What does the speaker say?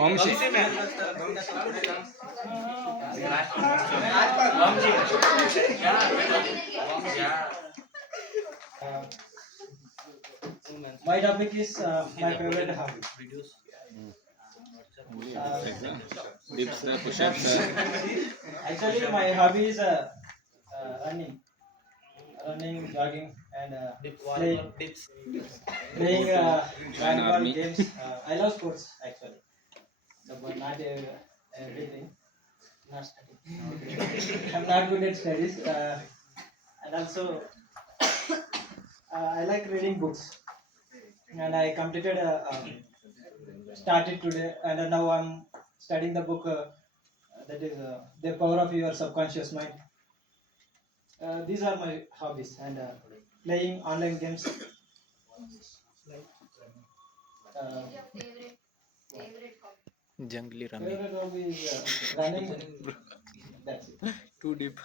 Vamsi Uh, my topic is my favorite hobby. Uh, dips push-ups Actually, my hobby is running, jogging, and playing join volleyball army games. I love sports actually, so but not everything. Not studying. I'm not good at studies, and also I like reading books. And I completed started today, and now I'm studying the book that is The Power of Your Subconscious Mind. These are my hobbies, and playing online games. Uh, jungly rummy Favorite hobby is running. That's it. too deep